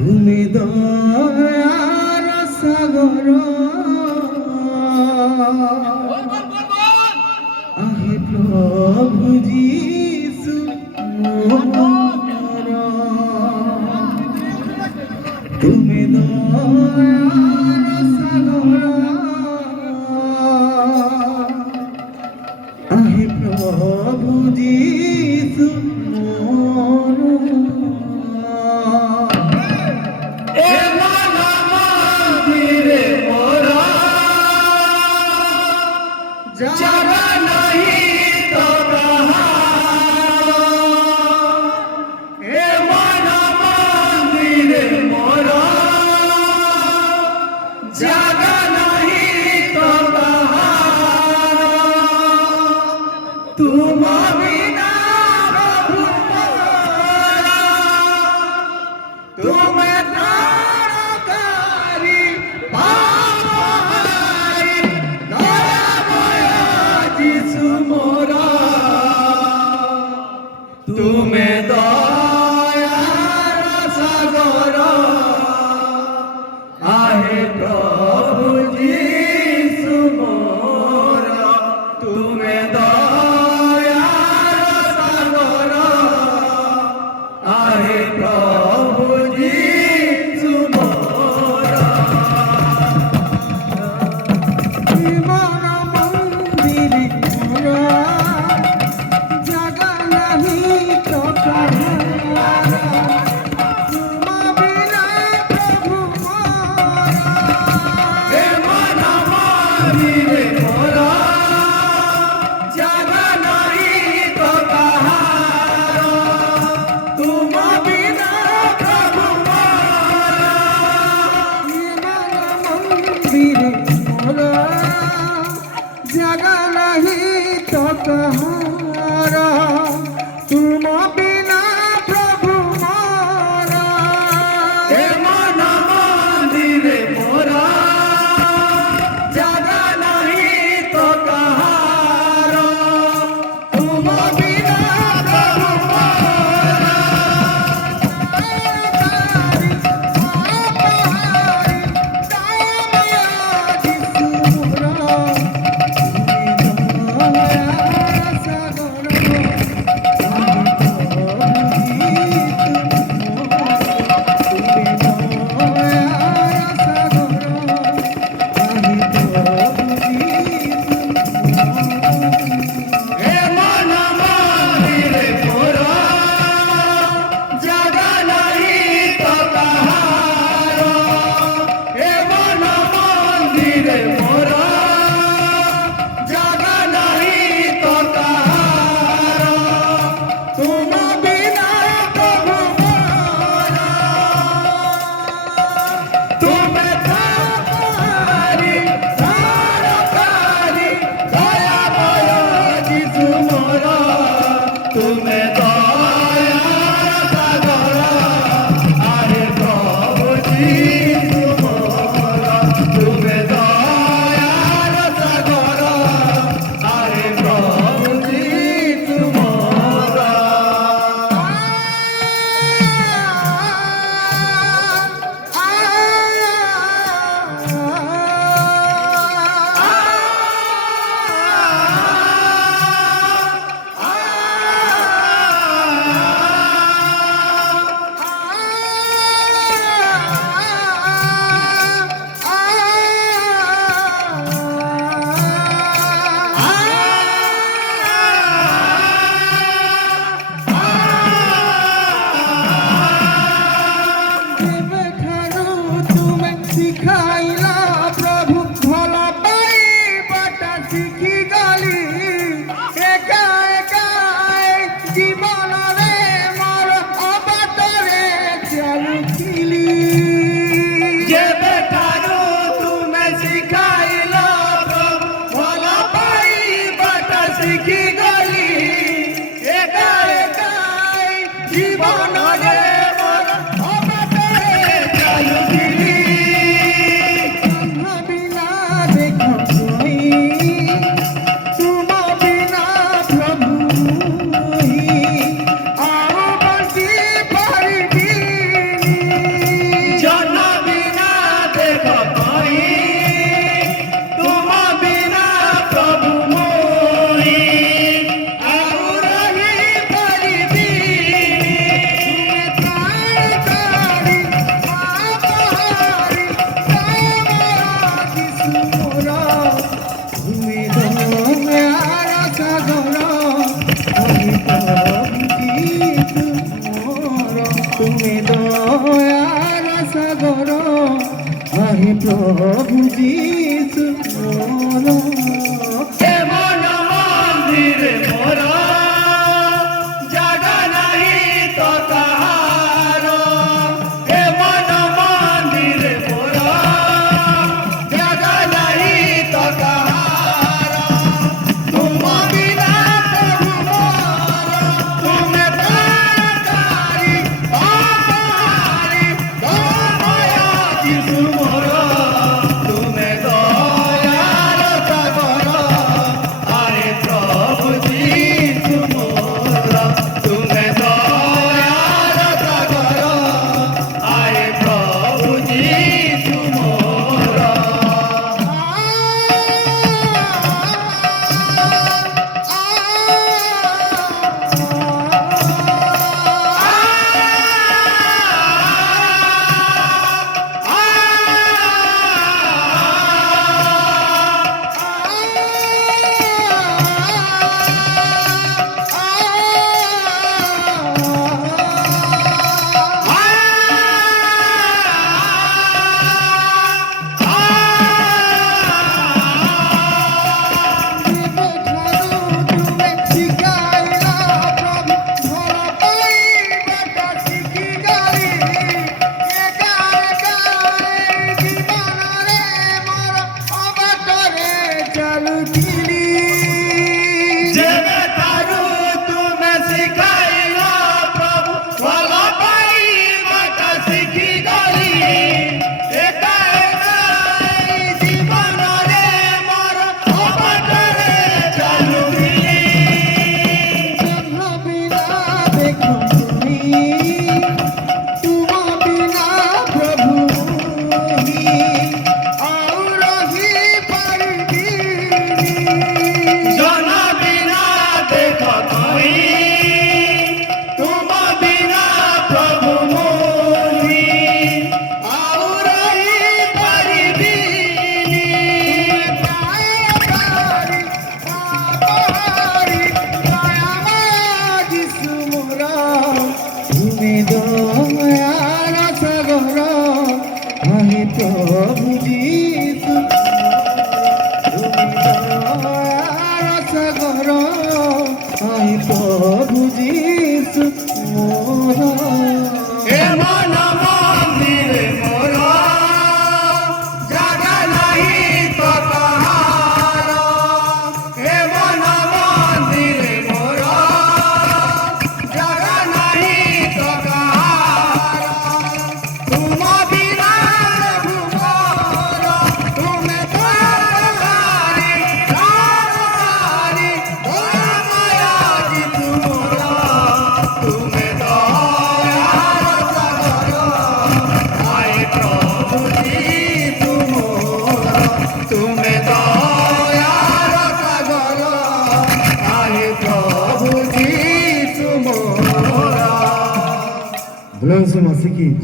তুমি দয়ার সাগর আহে প্রভু যিশু মোর তুমি দয়ার সাগর আহে প্রভু যিশু মোর जागा नहीं तो ए मन मंदिर मोरा जागा नहीं तो तुम बिना प्रभु मोरा तुम तारकारी তুমি দয়ার সাগর আহে প্রভু যিশু মোর তুমি দয়ার সাগর আহে প্রভু যিশু মোর জীবন মন্দির মোরা জাগা নাহি তো কাহারা তুমা বিনা প্রভু মোরা হে মন মন্দিরে মোরা জাগা নাহি তো কাহার তুম বিনা প্রভু মোরা জীবন মন্দির মোরা জাগা নাহি তো কাহারা তুম বিনা প্রভু মোরা হে মন মন্দিরে মোরা জাগা নাহি তো কাহার তুম বিনা প্রভু মোরা ସାଗର ଆହେ ପ୍ରଭୁ ଯୀଶୁ ମୋର ଏ ମନ ମନ୍ଦିରେ ମୋର ଜାଗା ନାହିଁ ତ କାହାର ଏ ମନ ମନ୍ଦିରେ ମୋର ଜାଗା ନାହିଁ ତ କାହାର ତୁମ ବିନା ପ୍ରଭୁ ମୋର ତୁମେ ଦୟାକାରୀ ଅପହାରୀ ଦୟାମୟ ଯୀଶୁ ମୋର ତୁମେ ଦୟାର ସାଗର ଆରେ ପ୍ରଭୁ ଯୀଶୁ ମୋର ତୁମେ ଦୟାର ସାଗର ଆରେ ପ୍ରଭୁ ଯୀଶୁ ମୋର ଯେବେ ତାରୁ ତୁମେ ଶିଖାଇଲ ପ୍ରଭୁ ଭଲ ପାଇବାଟା ଶିଖିଗଲି ଏକା ଏକା ଏଇ ଜୀବନରେ ମୋର ଅବାଟରେ ଚାଲୁଥିଲି ଜନ ବିନା ଦେଖ କହି ତୁମ ବିନା ପ୍ରଭୁ ମୋହି ଆଉ ରହିପାରିବିନି তুমি দয়ার সাগর আহে প্রভু যীশু তুমি দয়ার সাগর আহে প্রভু যীশু মোর ଏ ମନ ମନ୍ଦିରେ ମୋର ଜାଗା ନାହିଁ ତ କାହାର ଏ ମନ ମନ୍ଦିରେ ମୋର ଜାଗା ନାହିଁ ତ କାହାର ତୁମ ବିନା ପ୍ରଭୁ ମୋର ତୁମେ ଦୟାକାରୀ ଦୟାମୟ ଯୀଶୁ ମୋର ତୁମେ ଦୟାର ସାଗର ଆଏ ପ୍ରଭୁ ଯୀଶୁ ମୋର ତୁମେ ଦୟାର ସାଗର ଆଏ ପ୍ରଭୁ ଯୀଶୁ ମୋର भले से मसीह की